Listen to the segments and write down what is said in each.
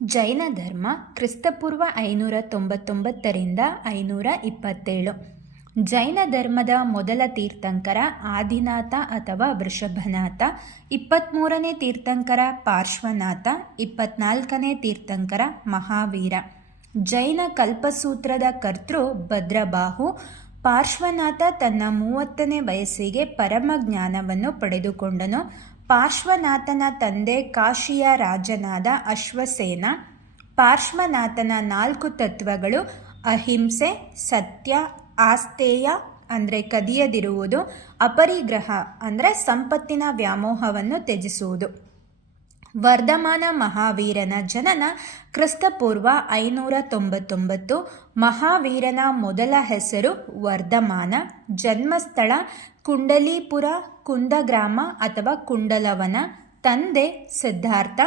ಜೈನ ಧರ್ಮ ಕ್ರಿಸ್ತಪೂರ್ವ 599ರಿಂದ 527. ಜೈನ ಧರ್ಮದ ಮೊದಲ ತೀರ್ಥಂಕರ ಆದಿನಾಥ ಅಥವಾ ವೃಷಭನಾಥ, 23ನೇ ತೀರ್ಥಂಕರ ಪಾರ್ಶ್ವನಾಥ, 24ನೇ ತೀರ್ಥಂಕರ ಮಹಾವೀರ. ಜೈನ ಕಲ್ಪಸೂತ್ರದ ಕರ್ತೃ ಭದ್ರಬಾಹು. ಪಾರ್ಶ್ವನಾಥ ತನ್ನ 30ನೇ ವಯಸ್ಸಿಗೆ ಪರಮ ಜ್ಞಾನವನ್ನು ಪಡೆದುಕೊಂಡನು. ಪಾರ್ಶ್ವನಾಥನ ತಂದೆ ಕಾಶಿಯ ರಾಜನಾದ ಅಶ್ವಸೇನ. ಪಾರ್ಶ್ವನಾಥನ 4 ತತ್ವಗಳು ಅಹಿಂಸೆ, ಸತ್ಯ, ಆಸ್ತೇಯ ಅಂದರೆ ಕದಿಯದಿರುವುದು, ಅಪರಿಗ್ರಹ ಅಂದರೆ ಸಂಪತ್ತಿನ ವ್ಯಾಮೋಹವನ್ನು ತ್ಯಜಿಸುವುದು. ವರ್ಧಮಾನ ಮಹಾವೀರನ ಜನನ ಕ್ರಿಸ್ತಪೂರ್ವ 599. ಮಹಾವೀರನ ಮೊದಲ ಹೆಸರು ವರ್ಧಮಾನ. ಜನ್ಮಸ್ಥಳ ಕುಂಡಲೀಪುರ, ಕುಂದಗ್ರಾಮ ಅಥವಾ ಕುಂಡಲವನ. ತಂದೆ ಸಿದ್ಧಾರ್ಥ.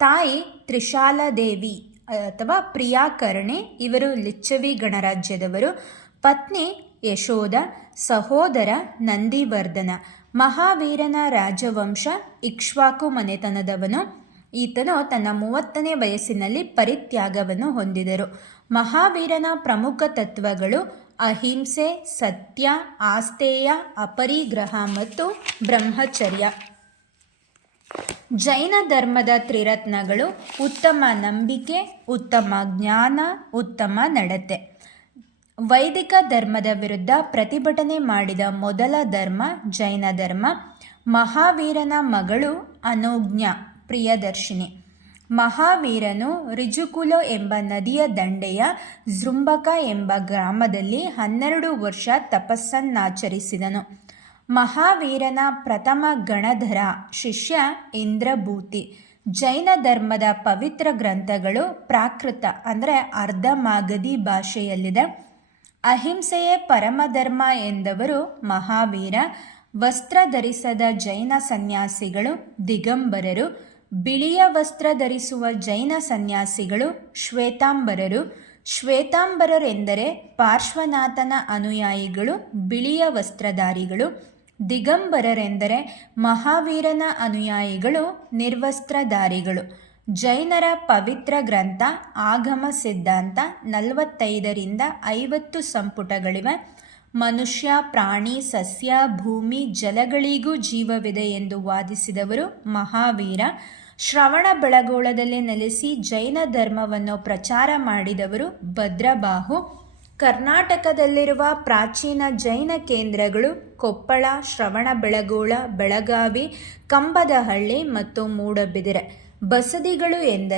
ತಾಯಿ ತ್ರಿಶಾಲಾದೇವಿ ಅಥವಾ ಪ್ರಿಯಾಕರ್ಣಿ, ಇವರು ಲಿಚ್ಚವಿ ಗಣರಾಜ್ಯದವರು. ಪತ್ನಿ ಯಶೋಧ. ಸಹೋದರ ನಂದಿವರ್ಧನ. ಮಹಾವೀರನ ರಾಜವಂಶ ಇಕ್ಷ್ವಾಕು ಮನೆತನದವನು. ಈತನು ತನ್ನ 30ನೇ ವಯಸ್ಸಿನಲ್ಲಿ ಪರಿತ್ಯಾಗವನ್ನು ಹೊಂದಿದರು. ಮಹಾವೀರನ ಪ್ರಮುಖ ತತ್ವಗಳು ಅಹಿಂಸೆ, ಸತ್ಯ, ಆಸ್ತೇಯ, ಅಪರಿಗ್ರಹ ಮತ್ತು ಬ್ರಹ್ಮಚರ್ಯ. ಜೈನ ಧರ್ಮದ ತ್ರಿರತ್ನಗಳು ಉತ್ತಮ ನಂಬಿಕೆ, ಉತ್ತಮ ಜ್ಞಾನ, ಉತ್ತಮ ನಡತೆ. ವೈದಿಕ ಧರ್ಮದ ವಿರುದ್ಧ ಪ್ರತಿಭಟನೆ ಮಾಡಿದ ಮೊದಲ ಧರ್ಮ ಜೈನ ಧರ್ಮ. ಮಹಾವೀರನ ಮಗಳು ಅನುಜ್ಞಾ ಪ್ರಿಯದರ್ಶಿನಿ. ಮಹಾವೀರನು ರಿಜುಕುಲೋ ಎಂಬ ನದಿಯ ದಂಡೆಯ ಜೃಂಬಕ ಎಂಬ ಗ್ರಾಮದಲ್ಲಿ 12 ವರ್ಷ ತಪಸ್ಸನ್ನಾಚರಿಸಿದನು. ಮಹಾವೀರನ ಪ್ರಥಮ ಗಣಧರ ಶಿಷ್ಯ ಇಂದ್ರಭೂತಿ. ಜೈನ ಧರ್ಮದ ಪವಿತ್ರ ಗ್ರಂಥಗಳು ಪ್ರಾಕೃತ ಅಂದರೆ ಅರ್ಧ ಮಾಗಧಿ ಭಾಷೆಯಲ್ಲಿದೆ. ಅಹಿಂಸೆಯೇ ಪರಮಧರ್ಮ ಎಂದವರು ಮಹಾವೀರ. ವಸ್ತ್ರ ಧರಿಸದ ಜೈನ ಸನ್ಯಾಸಿಗಳು ದಿಗಂಬರರು. ಬಿಳಿಯ ವಸ್ತ್ರ ಧರಿಸುವ ಜೈನ ಸನ್ಯಾಸಿಗಳು ಶ್ವೇತಾಂಬರರು. ಶ್ವೇತಾಂಬರರೆಂದರೆ ಪಾರ್ಶ್ವನಾಥನ ಅನುಯಾಯಿಗಳು, ಬಿಳಿಯ ವಸ್ತ್ರಧಾರಿಗಳು. ದಿಗಂಬರರೆಂದರೆ ಮಹಾವೀರನ ಅನುಯಾಯಿಗಳು, ನಿರ್ವಸ್ತ್ರಧಾರಿಗಳು. ಜೈನರ ಪವಿತ್ರ ಗ್ರಂಥ ಆಗಮ ಸಿದ್ಧಾಂತ 45ರಿಂದ 50 ಸಂಪುಟಗಳಿವೆ. ಮನುಷ್ಯ, ಪ್ರಾಣಿ, ಸಸ್ಯ, ಭೂಮಿ, ಜಲಗಳಿಗೂ ಜೀವವಿದೆ ಎಂದು ವಾದಿಸಿದವರು ಮಹಾವೀರ. ಶ್ರವಣ ಬೆಳಗೊಳದಲ್ಲಿ ನೆಲೆಸಿ ಜೈನ ಧರ್ಮವನ್ನು ಪ್ರಚಾರ ಮಾಡಿದವರು ಭದ್ರಬಾಹು. ಕರ್ನಾಟಕದಲ್ಲಿರುವ ಪ್ರಾಚೀನ ಜೈನ ಕೇಂದ್ರಗಳು ಕೊಪ್ಪಳ, ಶ್ರವಣ ಬೆಳಗೊಳ, ಬೆಳಗಾವಿ, ಕಂಬದಹಳ್ಳಿ ಮತ್ತು ಮೂಡಬಿದಿರೆ. ಬಸದಿಗಳು ಎಂದರೆ